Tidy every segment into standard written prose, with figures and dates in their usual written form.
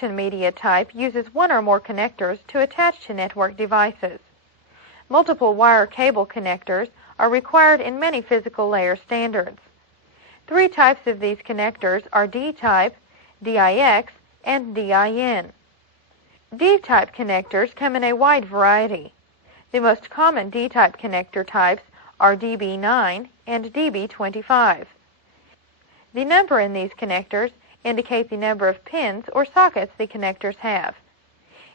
transmission media type uses one or more connectors to attach to network devices. Multiple wire cable connectors are required in many physical layer standards. Three types of these connectors are D-type, DIX, and DIN. D-type connectors come in a wide variety. The most common D-type connector types are DB9 and DB25. The number in these connectors indicate the number of pins or sockets the connectors have.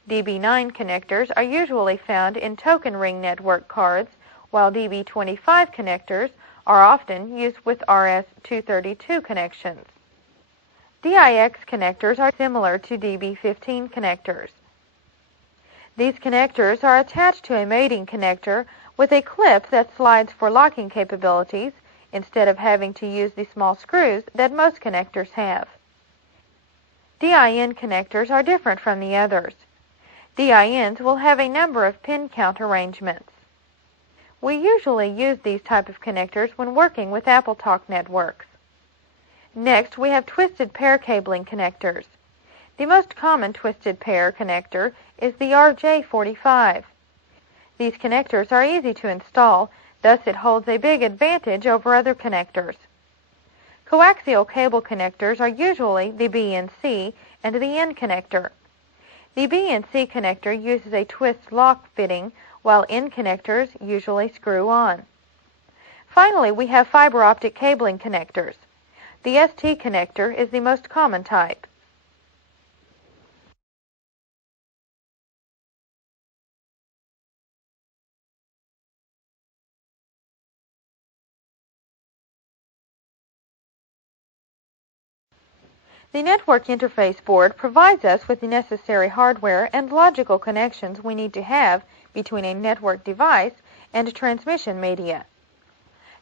DB9 connectors are usually found in token ring network cards, while DB25 connectors are often used with RS-232 connections. DIX connectors are similar to DB15 connectors. These connectors are attached to a mating connector with a clip that slides for locking capabilities instead of having to use the small screws that most connectors have. DIN connectors are different from the others. DINs will have a number of pin count arrangements. We usually use these type of connectors when working with AppleTalk networks. Next, we have twisted pair cabling connectors. The most common twisted pair connector is the RJ45. These connectors are easy to install, thus it holds a big advantage over other connectors. Coaxial cable connectors are usually the BNC and the N connector. The BNC connector uses a twist lock fitting, while N connectors usually screw on. Finally, we have fiber optic cabling connectors. The ST connector is the most common type. The network interface board provides us with the necessary hardware and logical connections we need to have between a network device and transmission media.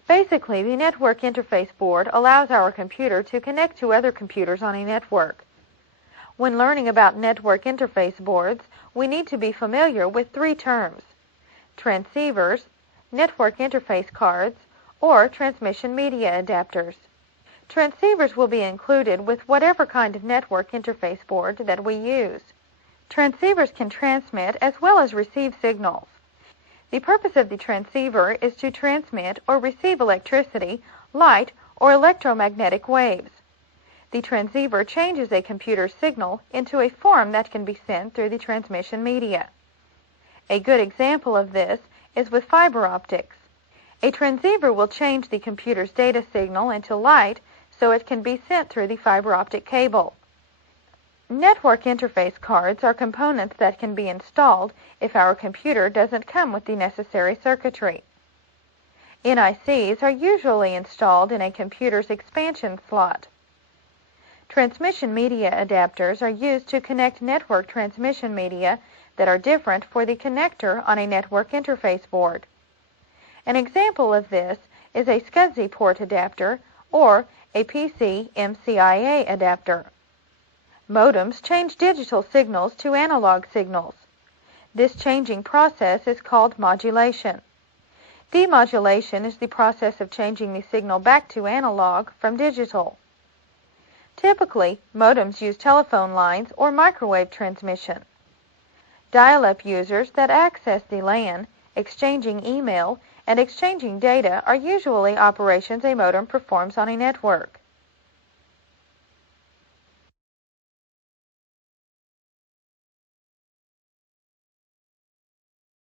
Basically, the network interface board allows our computer to connect to other computers on a network. When learning about network interface boards, we need to be familiar with three terms: transceivers, network interface cards, or transmission media adapters. Transceivers will be included with whatever kind of network interface board that we use. Transceivers can transmit as well as receive signals. The purpose of the transceiver is to transmit or receive electricity, light, or electromagnetic waves. The transceiver changes a computer signal into a form that can be sent through the transmission media. A good example of this is with fiber optics. A transceiver will change the computer's data signal into light so it can be sent through the fiber optic cable. Network interface cards are components that can be installed if our computer doesn't come with the necessary circuitry. NICs are usually installed in a computer's expansion slot. Transmission media adapters are used to connect network transmission media that are different for the connector on a network interface board. An example of this is a SCSI port adapter or a PC MCIA adapter. Modems change digital signals to analog signals. This changing process is called modulation. Demodulation is the process of changing the signal back to analog from digital. Typically, modems use telephone lines or microwave transmission. Dial-up users that access the LAN, exchanging email, and exchanging data are usually operations a modem performs on a network.